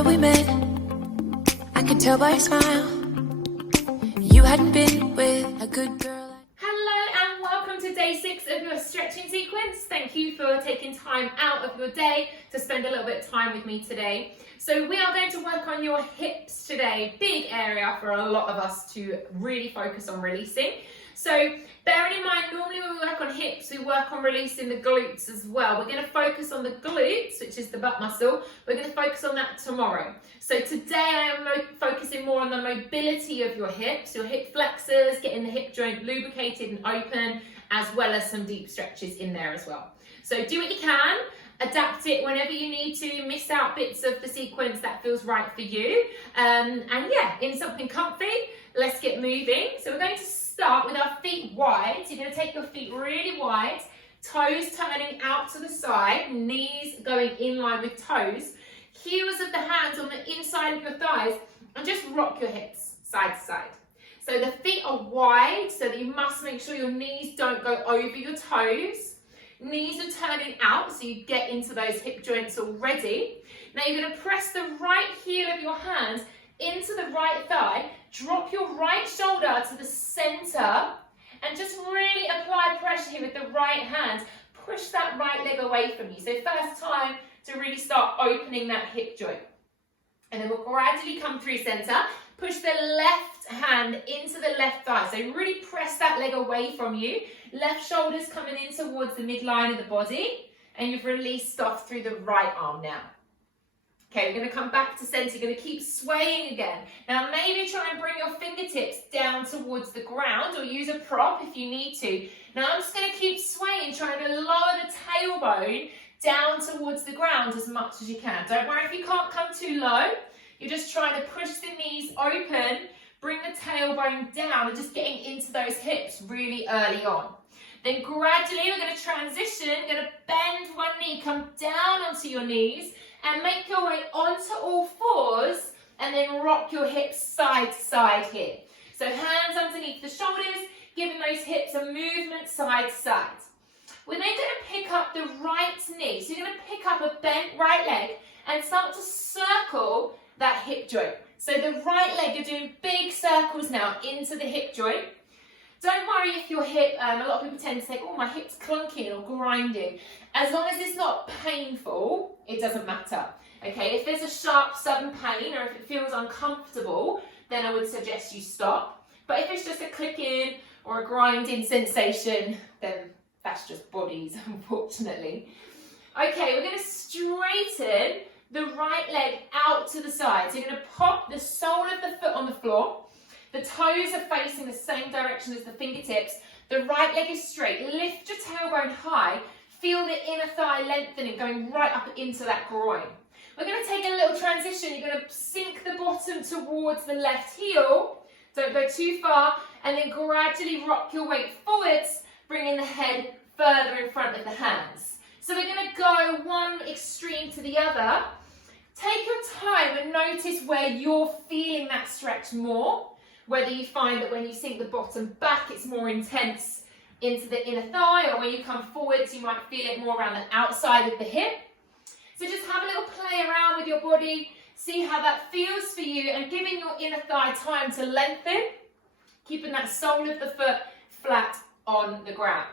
summer we met, I could tell by your smile you hadn't been with a good girl. Hello and welcome to day 6 of your stretching sequence. Thank you for taking time out of your day to spend a little bit of time with me today. So we are going to work on your hips today, big area for a lot of us to really focus on releasing. So bearing in mind, normally when we work on hips, we work on releasing the glutes as well. We're going to focus on the glutes, which is the butt muscle. We're going to focus on that tomorrow. So today I am focusing more on the mobility of your hips, your hip flexors, getting the hip joint lubricated and open, as well as some deep stretches in there as well. So do what you can, adapt it whenever you need to, miss out bits of the sequence that feels right for you. And yeah, in something comfy, let's get moving. So we're going to start with our feet wide. So you're going to take your feet really wide, toes turning out to the side, knees going in line with toes, heels of the hands on the inside of your thighs, and just rock your hips side to side. So the feet are wide, so that you must make sure your knees don't go over your toes. Knees are turning out, so you get into those hip joints already. Now you're going to press the right heel of your hand into the right thigh, drop your right shoulder to the center, and just really apply pressure here with the right hand. Push that right leg away from you. So first time to really start opening that hip joint. And then we'll gradually come through center. Push the left hand into the left thigh. So really press that leg away from you. Left shoulder's coming in towards the midline of the body. And you've released off through the right arm now. Okay, we're going to come back to center. You're going to keep swaying again. Now maybe try and bring your fingertips down towards the ground, or use a prop if you need to. Now I'm just going to keep swaying, trying to lower the tailbone down towards the ground as much as you can. Don't worry if you can't come too low. You're just trying to push the knees open, bring the tailbone down, and just getting into those hips really early on. Then gradually we're going to transition, going to bend one knee, come down onto your knees, and make your way onto all fours, and then rock your hips side to side here. So hands underneath the shoulders, giving those hips a movement side to side. We're then going to pick up the right knee. So you're going to pick up a bent right leg and start to circle that hip joint. So the right leg, you're doing big circles now into the hip joint. Don't worry if your hip, a lot of people tend to say, oh, my hip's clunking or grinding. As long as it's not painful, it doesn't matter. Okay, if there's a sharp, sudden pain, or if it feels uncomfortable, then I would suggest you stop. But if it's just a clicking or a grinding sensation, then that's just bodies, unfortunately. Okay, we're going to straighten the right leg out to the side. So you're going to pop the sole of the foot on the floor. The toes are facing the same direction as the fingertips. The right leg is straight. Lift your tailbone high. Feel the inner thigh lengthening, going right up into that groin. We're going to take a little transition. You're going to sink the bottom towards the left heel. Don't go too far. And then gradually rock your weight forwards, bringing the head further in front of the hands. So we're going to go one extreme to the other. Take your time and notice where you're feeling that stretch more. Whether you find that when you sink the bottom back, it's more intense into the inner thigh, or when you come forwards, you might feel it more around the outside of the hip. So just have a little play around with your body, see how that feels for you, and giving your inner thigh time to lengthen, keeping that sole of the foot flat on the ground.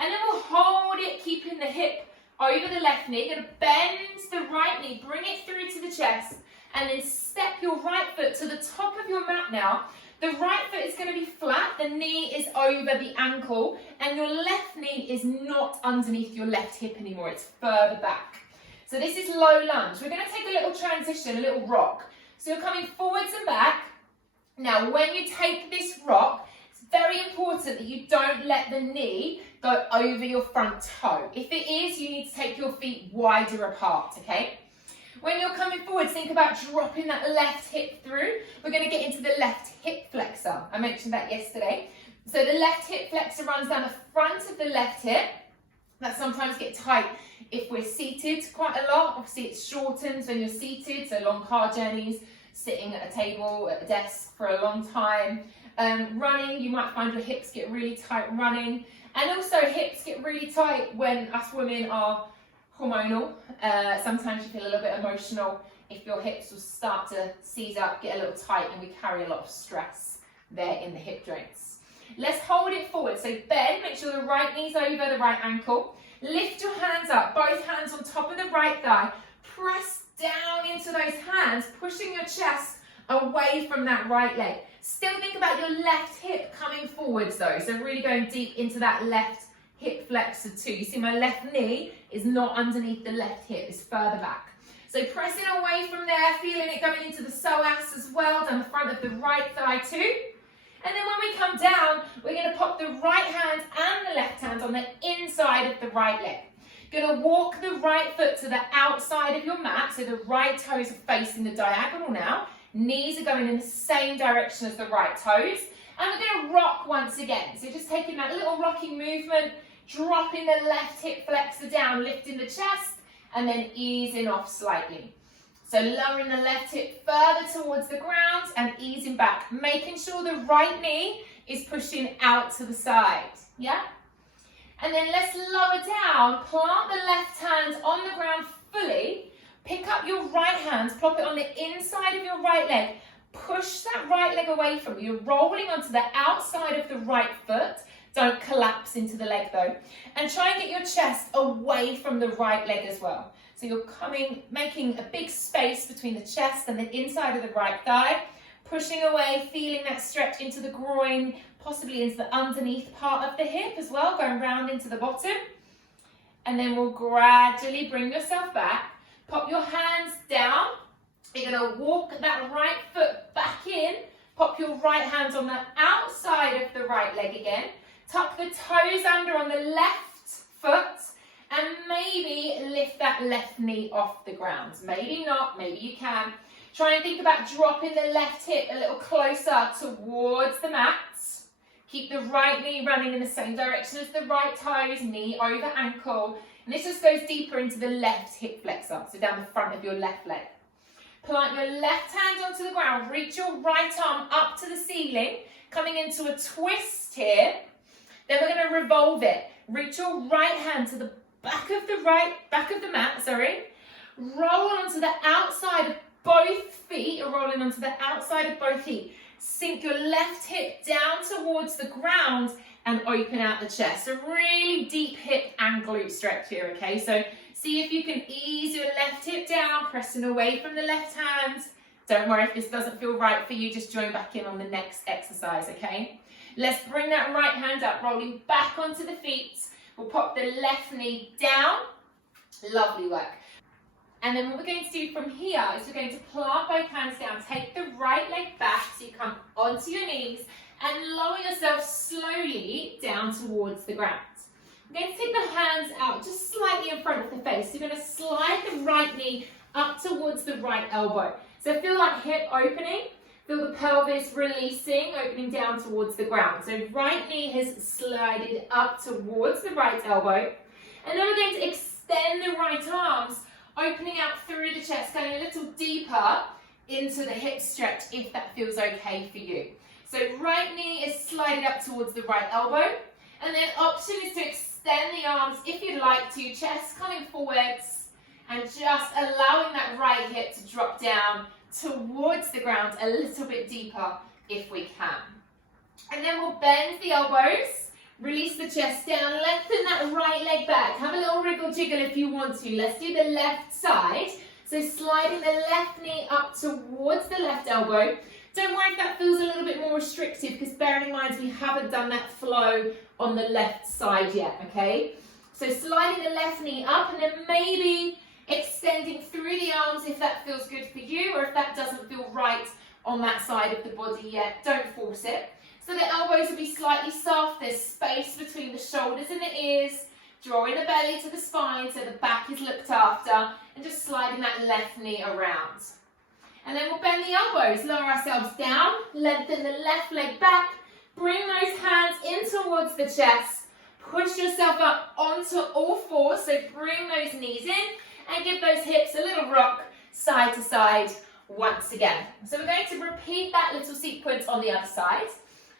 And then we'll hold it, keeping the hip over the left knee. You're going to bend the right knee, bring it through to the chest, and then step your right foot to the top of your mat now. The right foot is going to be flat, the knee is over the ankle, and your left knee is not underneath your left hip anymore, it's further back. So this is low lunge. We're going to take a little transition, a little rock. So you're coming forwards and back. Now when you take this rock, it's very important that you don't let the knee go over your front toe. If it is, you need to take your feet wider apart, okay? When you're coming forward, think about dropping that left hip through. We're going to get into the left hip flexor. I mentioned that yesterday. So the left hip flexor runs down the front of the left hip. That sometimes gets tight if we're seated quite a lot. Obviously it shortens when you're seated, so long car journeys, sitting at a table, at a desk for a long time. Running, you might find your hips get really tight running. And also hips get really tight when us women are hormonal. Sometimes you feel a little bit emotional if your hips will start to seize up, get a little tight, and we carry a lot of stress there in the hip joints. Let's hold it forward. So bend, make sure the right knee's over the right ankle. Lift your hands up, both hands on top of the right thigh. Press down into those hands, pushing your chest away from that right leg. Still think about your left hip coming forwards though, so really going deep into that left hip flexor too. You see my left knee is not underneath the left hip, it's further back. So pressing away from there, feeling it going into the psoas as well, down the front of the right thigh too. And then when we come down, we're going to pop the right hand and the left hand on the inside of the right leg. Going to walk the right foot to the outside of your mat, so the right toes are facing the diagonal now. Knees are going in the same direction as the right toes. And we're going to rock once again. So just taking that little rocking movement, dropping the left hip flexor down, lifting the chest, and then easing off slightly. So lowering the left hip further towards the ground and easing back, making sure the right knee is pushing out to the side. Yeah? And then let's lower down, plant the left hand on the ground fully, pick up your right hand, plop it on the inside of your right leg, push that right leg away from you. You're rolling onto the outside of the right foot. Don't collapse into the leg though. And try and get your chest away from the right leg as well. So you're making a big space between the chest and the inside of the right thigh, pushing away, feeling that stretch into the groin, possibly into the underneath part of the hip as well, going round into the bottom. And then we'll gradually bring yourself back. Pop your hands down. You're going to walk that right foot back in. Pop your right hands on the outside of the right leg again. Tuck the toes under on the left foot. And maybe lift that left knee off the ground. Maybe not, maybe you can. Try and think about dropping the left hip a little closer towards the mat. Keep the right knee running in the same direction as the right toes, knee over ankle. And this just goes deeper into the left hip flexor, so down the front of your left leg. Plant your left hand onto the ground, reach your right arm up to the ceiling, coming into a twist here. Then we're going to revolve it. Reach your right hand to the back of the mat, roll onto the outside of both feet, you're rolling onto the outside of both feet. Sink your left hip down towards the ground and open out the chest. A really deep hip and glute stretch here, okay? So see if you can ease your left hip down, pressing away from the left hand. Don't worry if this doesn't feel right for you, just join back in on the next exercise, okay? Let's bring that right hand up, rolling back onto the feet. We'll pop the left knee down. Lovely work. And then what we're going to do from here is we're going to plant both hands down, take the right leg back so you come onto your knees and lower yourself slowly down towards the ground. We're going to take the hands out just slightly in front of the face. You're going to slide the right knee up towards the right elbow. So feel that hip opening. Feel the pelvis releasing, opening down towards the ground. So right knee has slided up towards the right elbow. And then we're going to extend the right arms, opening out through the chest, going a little deeper into the hip stretch if that feels okay for you. So right knee is slided up towards the right elbow. And then option is to extend the arms if you'd like to, chest coming forwards and just allowing that right hip to drop down towards the ground a little bit deeper if we can. And then we'll bend the elbows, release the chest down, lengthen that right leg back. Have a little wriggle jiggle if you want to. Let's do the left side. So sliding the left knee up towards the left elbow. Don't worry if that feels a little bit more restrictive, because bearing in mind we haven't done that flow on the left side yet, okay? So sliding the left knee up and then maybe extending through the arms if that feels good for you, or if that doesn't feel right on that side of the body yet, don't force it. So the elbows will be slightly soft, there's space between the shoulders and the ears, drawing the belly to the spine so the back is looked after, and just sliding that left knee around. And then we'll bend the elbows, lower ourselves down, lengthen the left leg back, bring those hands in towards the chest, push yourself up onto all fours, so bring those knees in, and give those hips a little rock side to side once again. So we're going to repeat that little sequence on the other side.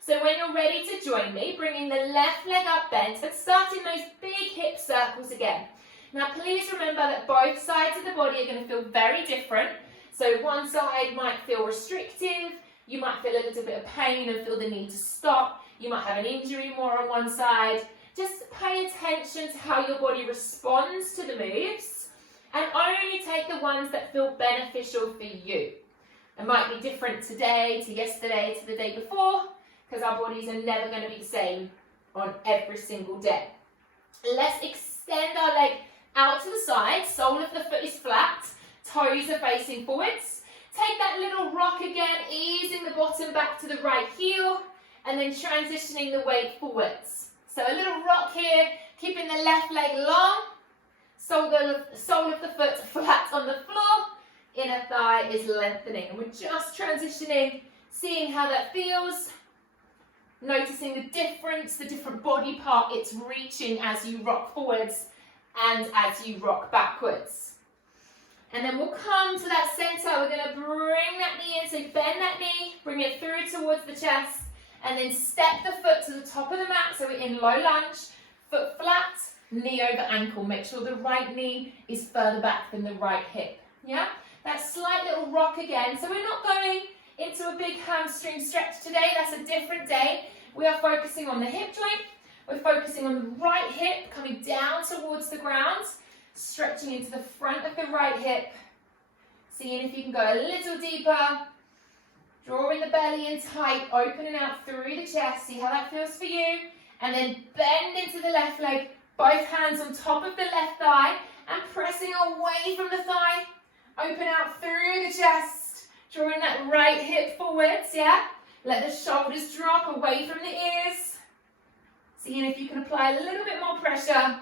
So when you're ready to join me, bringing the left leg up bent, and starting those big hip circles again. Now please remember that both sides of the body are going to feel very different. So one side might feel restrictive, you might feel a little bit of pain and feel the need to stop, you might have an injury more on one side. Just pay attention to how your body responds to the moves and only take the ones that feel beneficial for you. It might be different today to yesterday to the day before, because our bodies are never going to be the same on every single day. Let's extend our leg out to the side, sole of the foot is flat, toes are facing forwards. Take that little rock again, easing the bottom back to the right heel, and then transitioning the weight forwards. So a little rock here, keeping the left leg long, sole of the foot flat on the floor, inner thigh is lengthening. And we're just transitioning, seeing how that feels, noticing the difference, the different body part it's reaching as you rock forwards and as you rock backwards. And then we'll come to that center. We're going to bring that knee in, so bend that knee, bring it through towards the chest, and then step the foot to the top of the mat, so we're in low lunge, foot flat, knee over ankle. Make sure the right knee is further back than the right hip. Yeah? That slight little rock again. So we're not going into a big hamstring stretch today. That's a different day. We are focusing on the hip joint. We're focusing on the right hip coming down towards the ground, stretching into the front of the right hip, seeing if you can go a little deeper, drawing the belly in tight, opening out through the chest, see how that feels for you, and then bend into the left leg, both hands on top of the left thigh, and pressing away from the thigh, open out through the chest, drawing that right hip forwards, yeah? Let the shoulders drop away from the ears, seeing if you can apply a little bit more pressure,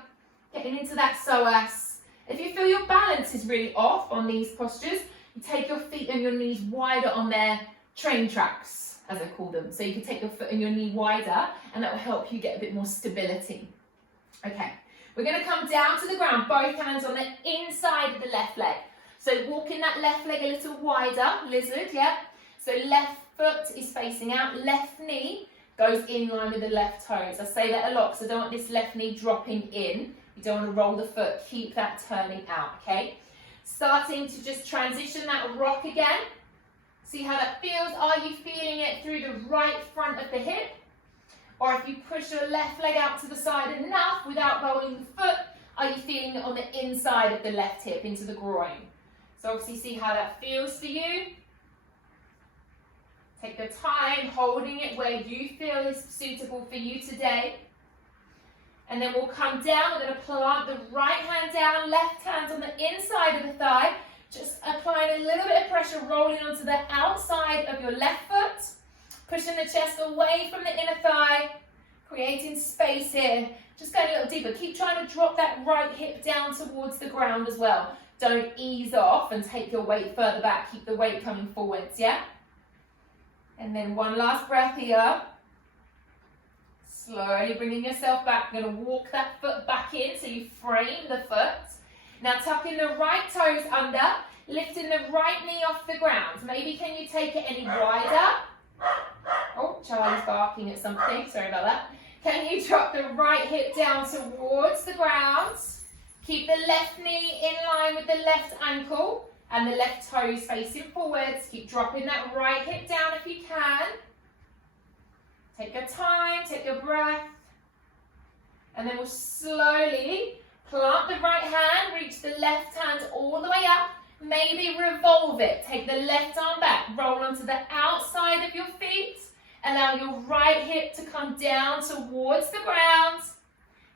getting into that psoas. If you feel your balance is really off on these postures, you take your feet and your knees wider on their train tracks, as I call them. So you can take your foot and your knee wider, and that will help you get a bit more stability. Okay, we're going to come down to the ground, both hands on the inside of the left leg. So walking that left leg a little wider, lizard, yeah? So left foot is facing out, left knee goes in line with the left toes. I say that a lot because I don't want this left knee dropping in. You don't want to roll the foot, keep that turning out, okay? Starting to just transition that rock again. See how that feels. Are you feeling it through the right front of the hip? Or if you push your left leg out to the side enough without rolling the foot, are you feeling it on the inside of the left hip into the groin? So obviously see how that feels for you. Take the time holding it where you feel is suitable for you today. And then we'll come down. We're going to plant the right hand down, left hand on the inside of the thigh. Just applying a little bit of pressure, rolling onto the outside of your left foot. Pushing the chest away from the inner thigh. Creating space here. Just going a little deeper. Keep trying to drop that right hip down towards the ground as well. Don't ease off and take your weight further back. Keep the weight coming forwards, yeah? And then one last breath here. Slowly bringing yourself back. You're going to walk that foot back in so you frame the foot. Now tucking the right toes under, lifting the right knee off the ground. Maybe can you take it any wider? Oh, Charlie's barking at something. Sorry about that. Can you drop the right hip down towards the ground? Keep the left knee in line with the left ankle and the left toes facing forwards. Keep dropping that right hip down if you can. Take your time, take your breath. And then we'll slowly plant the right hand, reach the left hand all the way up. Maybe revolve it. Take the left arm back, roll onto the outside of your feet. Allow your right hip to come down towards the ground.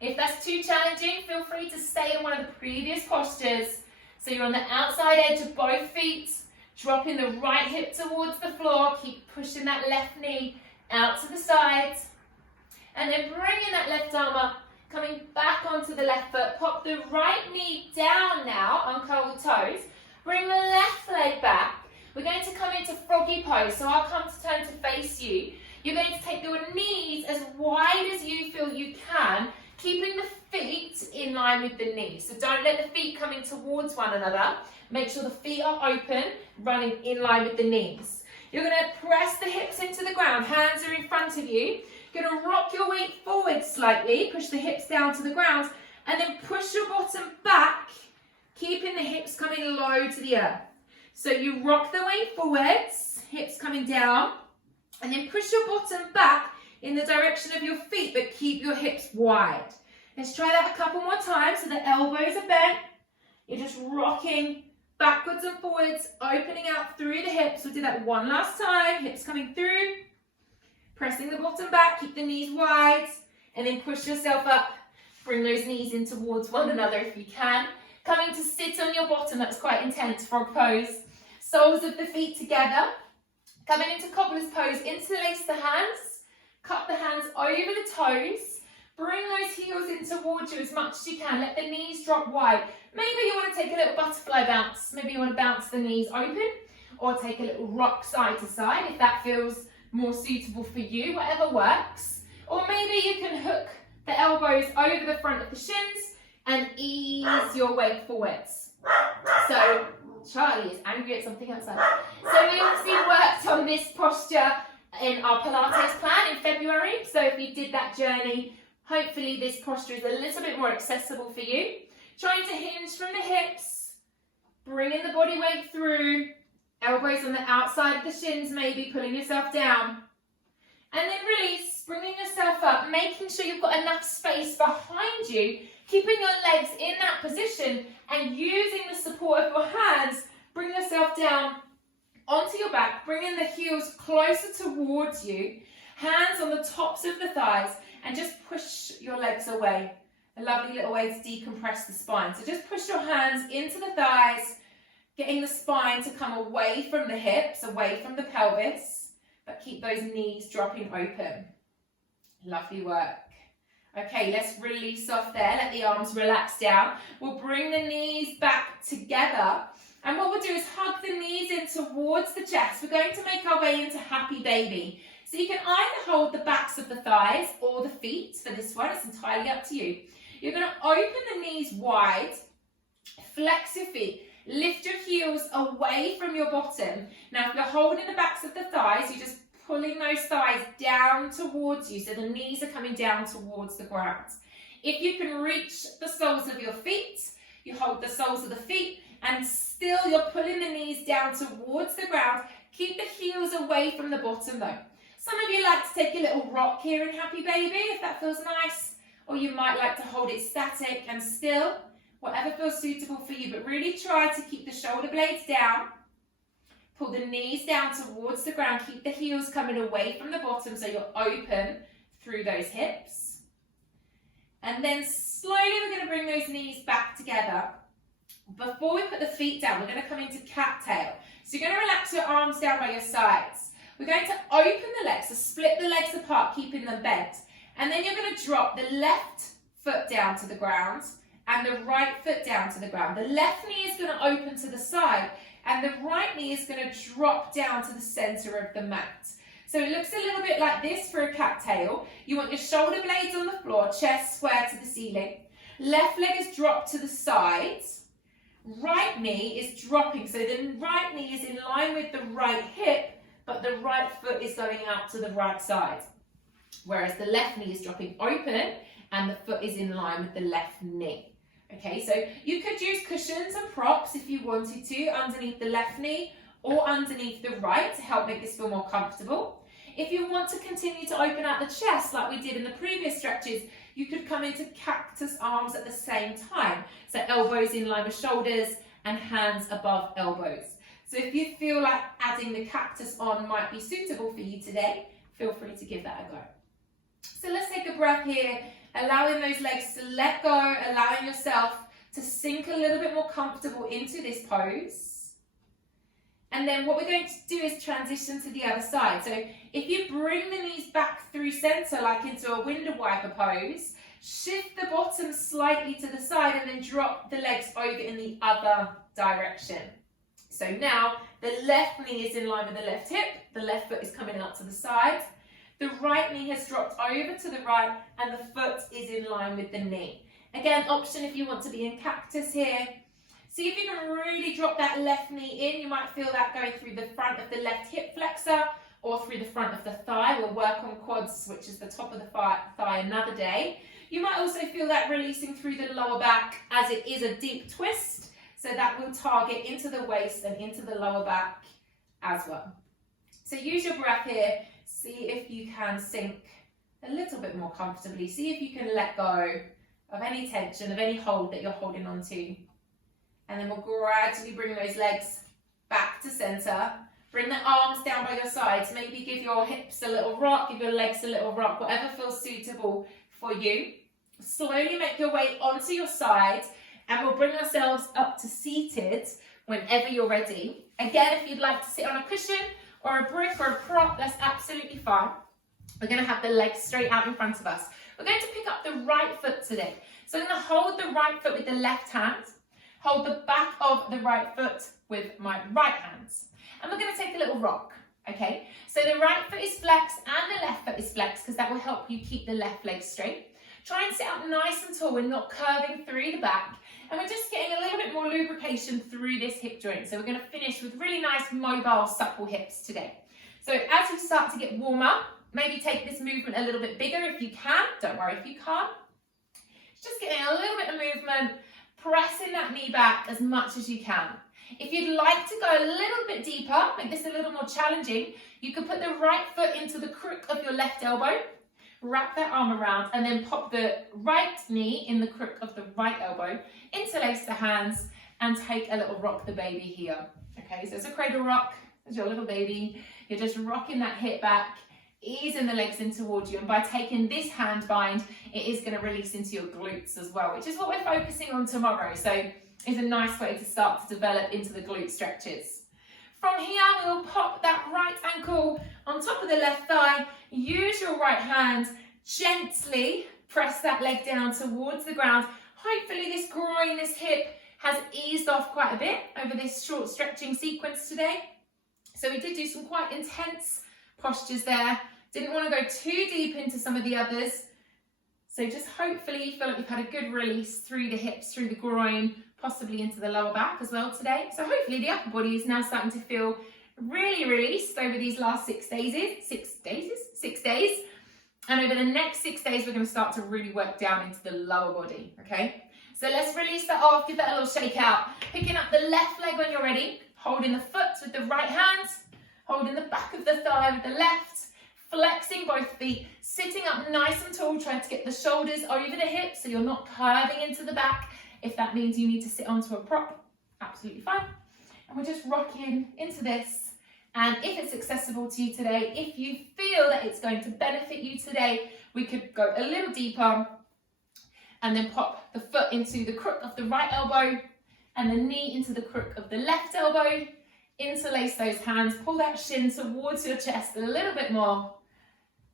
If that's too challenging, feel free to stay in one of the previous postures. So you're on the outside edge of both feet, dropping the right hip towards the floor. Keep pushing that left knee out to the side. And then bringing that left arm up, coming back onto the left foot. Pop the right knee down now, uncurl the toes. Bring the left leg back. We're going to come into froggy pose, so I'll come to turn to face you. You're going to take your knees as wide as you feel you can, keeping the feet in line with the knees. So don't let the feet come in towards one another. Make sure the feet are open, running in line with the knees. You're going to press the hips into the ground. Hands are in front of you. You're going to rock your weight forward slightly. Push the hips down to the ground. And then push your bottom back, keeping the hips coming low to the earth. So you rock the weight forwards, hips coming down, and then push your bottom back in the direction of your feet, but keep your hips wide. Let's try that a couple more times. So the elbows are bent. You're just rocking backwards and forwards, opening out through the hips. We'll do that one last time. Hips coming through, pressing the bottom back, keep the knees wide, and then push yourself up. Bring those knees in towards one another if you can. Coming to sit on your bottom, that's quite intense, frog pose. Soles of the feet together. Coming into cobbler's pose, interlace the hands. Cup the hands over the toes. Bring those heels in towards you as much as you can. Let the knees drop wide. Maybe you want to take a little butterfly bounce. Maybe you want to bounce the knees open, or take a little rock side to side if that feels more suitable for you, whatever works. Or maybe you can hook the elbows over the front of the shins and ease your weight forwards. So Charlie is angry at something outside. So we obviously worked on this posture in our Pilates plan in February. So if you did that journey, hopefully this posture is a little bit more accessible for you. Trying to hinge from the hips, bringing the body weight through, elbows on the outside of the shins, maybe pulling yourself down. And then release, bringing yourself up, making sure you've got enough space behind you, keeping your legs in that position and using the support of your hands. Bring yourself down onto your back, bringing the heels closer towards you, hands on the tops of the thighs, and just push your legs away. A lovely little way to decompress the spine. So just push your hands into the thighs, getting the spine to come away from the hips, away from the pelvis, but keep those knees dropping open. Lovely work. Okay, let's release off there. Let the arms relax down. We'll bring the knees back together. And what we'll do is hug the knees in towards the chest. We're going to make our way into happy baby. So you can either hold the backs of the thighs or the feet for this one. It's entirely up to you. You're going to open the knees wide, flex your feet, lift your heels away from your bottom. Now, if you're holding the backs of the thighs, you're just pulling those thighs down towards you, so the knees are coming down towards the ground. If you can reach the soles of your feet, you hold the soles of the feet, and still you're pulling the knees down towards the ground. Keep the heels away from the bottom though. Some of you like to take a little rock here in happy baby, if that feels nice. Or you might like to hold it static and still, whatever feels suitable for you, but really try to keep the shoulder blades down. Pull the knees down towards the ground, keep the heels coming away from the bottom so you're open through those hips. And then slowly we're going to bring those knees back together. Before we put the feet down, we're going to come into cat-tail. So you're going to relax your arms down by your sides. We're going to open the legs, so split the legs apart, keeping them bent. And then you're going to drop the left foot down to the ground and the right foot down to the ground. The left knee is going to open to the side and the right knee is going to drop down to the center of the mat. So it looks a little bit like this for a cat-tail. You want your shoulder blades on the floor, chest square to the ceiling. Left leg is dropped to the sides. Right knee is dropping, so the right knee is in line with the right hip, but the right foot is going out to the right side. Whereas the left knee is dropping open and the foot is in line with the left knee. Okay, so you could use cushions and props if you wanted to underneath the left knee or underneath the right to help make this feel more comfortable. If you want to continue to open out the chest like we did in the previous stretches, you could come into cactus arms at the same time. So elbows in line with shoulders and hands above elbows. So if you feel like adding the cactus on might be suitable for you today, feel free to give that a go. So let's take a breath here, allowing those legs to let go, allowing yourself to sink a little bit more comfortable into this pose. And then what we're going to do is transition to the other side. So if you bring the knees back through center, like into a window wiper pose, shift the bottom slightly to the side and then drop the legs over in the other direction. So now the left knee is in line with the left hip, the left foot is coming out to the side. The right knee has dropped over to the right and the foot is in line with the knee. Again, option if you want to be in cactus here. See if you can really drop that left knee in. You might feel that going through the front of the left hip flexor or through the front of the thigh. We'll work on quads, which is the top of the thigh another day. You might also feel that releasing through the lower back as it is a deep twist. So that will target into the waist and into the lower back as well. So use your breath here. See if you can sink a little bit more comfortably. See if you can let go of any tension, of any hold that you're holding on to. And then we'll gradually bring those legs back to center. Bring the arms down by your sides. Maybe give your hips a little rock, give your legs a little rock, whatever feels suitable for you. Slowly make your way onto your side, and we'll bring ourselves up to seated whenever you're ready. Again, if you'd like to sit on a cushion or a brick or a prop, that's absolutely fine. We're going to have the legs straight out in front of us. We're going to pick up the right foot today. So I'm going to hold the right foot with the left hand, hold the back of the right foot with my right hand. And we're going to take a little rock, okay? So the right foot is flexed and the left foot is flexed because that will help you keep the left leg straight. Try and sit up nice and tall and not curving through the back. And we're just getting a little bit more lubrication through this hip joint. So we're going to finish with really nice, mobile, supple hips today. So as you start to get warmer, maybe take this movement a little bit bigger if you can. Don't worry if you can't. Just getting a little bit of movement, pressing that knee back as much as you can. If you'd like to go a little bit deeper, make this a little more challenging, you can put the right foot into the crook of your left elbow, wrap that arm around, and then pop the right knee in the crook of the right elbow, interlace the hands, and take a little rock the baby here. Okay, so it's a cradle rock, as your little baby. You're just rocking that hip back, easing the legs in towards you, and by taking this hand bind, it is going to release into your glutes as well, which is what we're focusing on tomorrow. So it's a nice way to start to develop into the glute stretches. From here, we'll pop that right ankle on top of the left thigh. Use your right hand, gently press that leg down towards the ground. Hopefully this groin, this hip has eased off quite a bit over this short stretching sequence today. So we did do some quite intense postures there. Didn't want to go too deep into some of the others. So just hopefully you feel like you've had a good release through the hips, through the groin, possibly into the lower back as well today. So hopefully the upper body is now starting to feel really released over these last 6 days. 6 days. And over the next 6 days, we're going to start to really work down into the lower body, okay? So let's release that off, give that a little shake out. Picking up the left leg when you're ready, holding the foot with the right hand, holding the back of the thigh with the left, flexing both feet, sitting up nice and tall, trying to get the shoulders over the hips so you're not curving into the back. If that means you need to sit onto a prop, absolutely fine. And we're just rocking into this. And if it's accessible to you today, if you feel that it's going to benefit you today, we could go a little deeper and then pop the foot into the crook of the right elbow and the knee into the crook of the left elbow. Interlace those hands, pull that shin towards your chest a little bit more.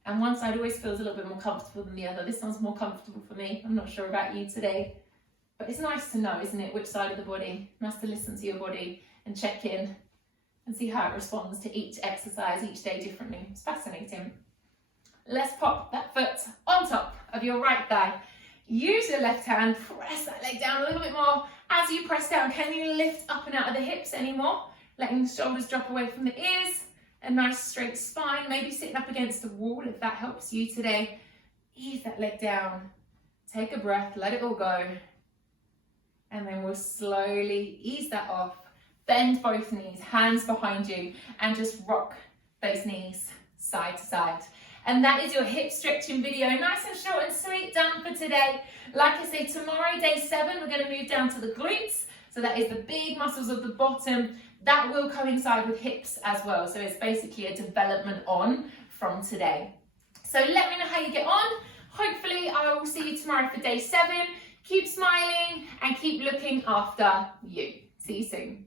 And one side always feels a little bit more comfortable than the other. This one's more comfortable for me. I'm not sure about you today. But it's nice to know, isn't it, which side of the body. Nice to listen to your body and check in and see how it responds to each exercise each day differently. It's fascinating. Let's pop that foot on top of your right thigh. Use your left hand, press that leg down a little bit more. As you press down, can you lift up and out of the hips anymore? Letting the shoulders drop away from the ears. A nice straight spine, maybe sitting up against the wall if that helps you today. Ease that leg down. Take a breath, let it all go. And then we'll slowly ease that off. Bend both knees, hands behind you, and just rock those knees side to side. And that is your hip stretching video. Nice and short and sweet, done for today. Like I say, tomorrow, day 7, we're going to move down to the glutes. So that is the big muscles of the bottom. That will coincide with hips as well. So it's basically a development on from today. So let me know how you get on. Hopefully I will see you tomorrow for day 7. Keep smiling and keep looking after you. See you soon.